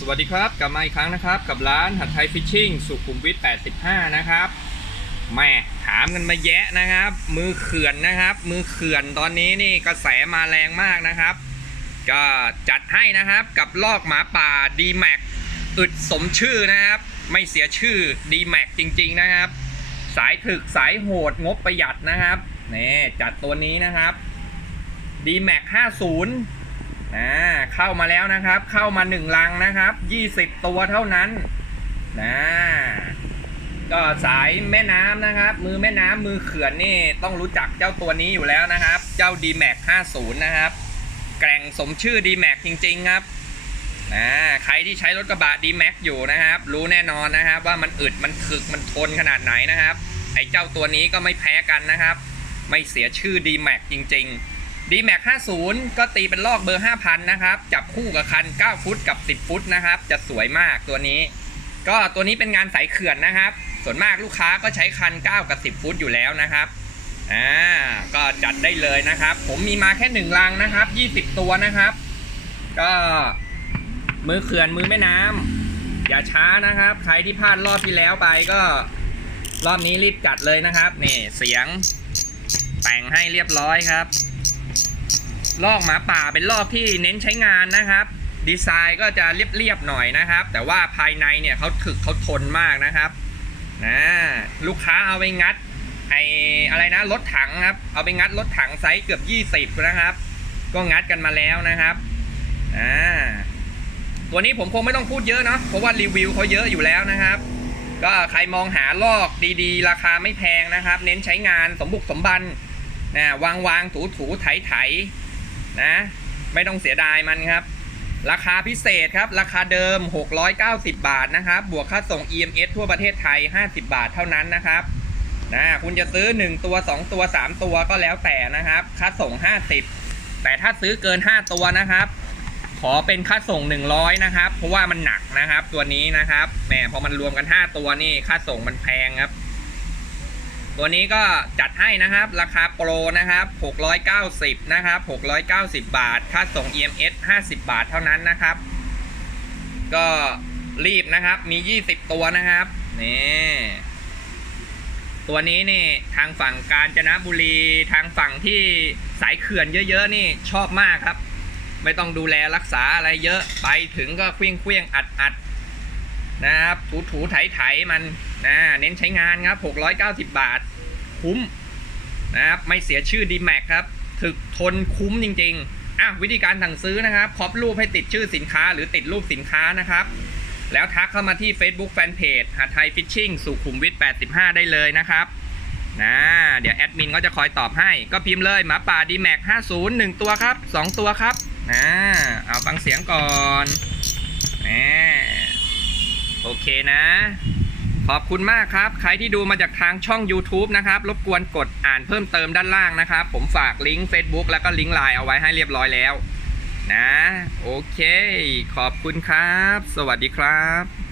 สวัสดีครับกลับมาอีกครั้งนะครับกับร้านหัดไทยฟิชชิ่งสุขุมวิท 85 นะครับแม่ถามกันมาแยะนะครับ มือเขื่อนนะครับ มือเขื่อนตอนนี้นี่กระแสมาแรงมากนะครับ ก็จัดให้นะครับกับลอกหมาป่า d m a x อึดสมชื่อนะครับ ไม่เสียชื่อ d m a x จริง ๆนะครับ สายถึกสายโหดงบประหยัดนะครับนี่จัดตัวนี้นะครับ d m a x 50อ่า เข้ามาแล้วนะครับ เข้ามาหนึ่งลังนะครับ20ตัวเท่านั้นนะก็สายแม่น้ำนะครับ มือแม่น้ำมือเขื่อนนี่ต้องรู้จักเจ้าตัวนี้อยู่แล้วนะครับ เจ้า d m a x 50 นะครับ แกร่งสมชื่อ d m a x จริง ๆ ครับอ่าใครที่ใช้รถกระบะ d m a x อยู่นะครับ รู้แน่นอนนะครับ ว่ามันอึดมันถึกมันทนขนาดไหนนะครับ ไอ้เจ้าตัวนี้ก็ไม่แพ้กันนะครับ ไม่เสียชื่อ d m a x จริง ๆ d m a x 50 ก็ตีเป็นลอกเบอร์ 5,000 นะครับ จับคู่กับคัน 9 ฟุตกับ 10 ฟุตนะครับ จะสวยมากตัวนี้ ก็ตัวนี้เป็นงานสายเขื่อนนะครับ ส่วนมากลูกค้าก็ใช้คัน 9 กับ 10 ฟุตอยู่แล้วนะครับ อ่า ก็จัดได้เลยนะครับ ผมมีมาแค่หนึ่งลังนะครับ 20 ตัวนะครับ ก็มือเขื่อนมือแม่น้ำอย่าช้านะครับ ใครที่พลาดรอบที่แล้วไปก็ รอบนี้รีบจัดเลยนะครับ นี่เสียงแต่งให้เรียบร้อยครับ ลอกหมาป่าเป็นลอกที่เน้นใช้งานนะครับ ดีไซน์ก็จะเรียบๆหน่อยนะครับ แต่ว่าภายในเนี่ยเขาถึกเขาทนมากนะครับนะลูกค้าเอาไปงัดไออะไรนะรถถังครับเอาไปงัดรถถังไซส์เกือบ 20 นะครับ ก็งัดกันมาแล้วนะครับอ่าตัวนี้ผมคงไม่ต้องพูดเยอะเนาะเพราะว่ารีวิวเขาเยอะอยู่แล้วนะครับ ก็ใครมองหาลอกดีๆ ราคาไม่แพงนะครับ เน้นใช้งานสมบุกสมบันนะวางวางถูถูไถไถๆ นะ ไม่ต้องเสียดายมันครับ ราคาพิเศษครับ ราคาเดิม 690 บาทนะครับ บวกค่าส่ง EMS ทั่วประเทศไทย 50 บาทเท่านั้นนะครับนะคุณจะซื้อ 1 ตัว 2 ตัว 3 ตัวก็แล้วแต่นะครับ ค่าส่ง 50 แต่ถ้าซื้อเกิน 5 ตัวนะครับ ขอเป็นค่าส่ง 100 นะครับ เพราะว่ามันหนักนะครับ ตัวนี้นะครับแหมพอมันรวมกัน 5 ตัวนี่ค่าส่งมันแพงครับ ตัวนี้ก็จัดให้นะครับ ราคาโปรนะครับ 690 นะครับ 690 บาท ค่าส่ง EMS 50 บาทเท่านั้นนะครับ ก็รีบนะครับ มี 20 ตัวนะครับ นี่ ตัวนี้นี่ทางฝั่งกาญจนบุรี ทางฝั่งที่สายเขื่อนเยอะๆ นี่ชอบมากครับ ไม่ต้องดูแลรักษาอะไรเยอะ ไปถึงก็เคลี้ยงเคลี้ยงอัดอัดๆ นะครับถูถูไถไถๆมันนะเน้นใช้งานครับ 690 บาท คุ้มนะครับไม่เสียชื่อ d m a x ครับ ถึกทนคุ้มจริงๆอะวิธีการสั่งซื้อนะครับครอบรูปให้ติดชื่อสินค้าหรือติดรูปสินค้านะครับ แล้วทักเข้ามาที่ Facebook Fanpage หาไทยฟิชชิ่งสุขุมวิท85 ได้เลยนะครับนะเดี๋ยวแอดมินก็จะคอยตอบให้ ก็พิมพ์เลยหมาป่า d m a x 50 1 ตัวครับ 2 ตัวครับนะเอาฟังเสียงก่อนนะ โอเคนะ ขอบคุณมากครับ ใครที่ดูมาจากทางช่อง YouTube นะครับ รบกวนกดอ่านเพิ่มเติมด้านล่างนะครับ ผมฝากลิงก์ Facebook แล้วก็ลิงก์ไลน์เอาไว้ให้เรียบร้อยแล้ว นะ โอเค ขอบคุณครับ สวัสดีครับ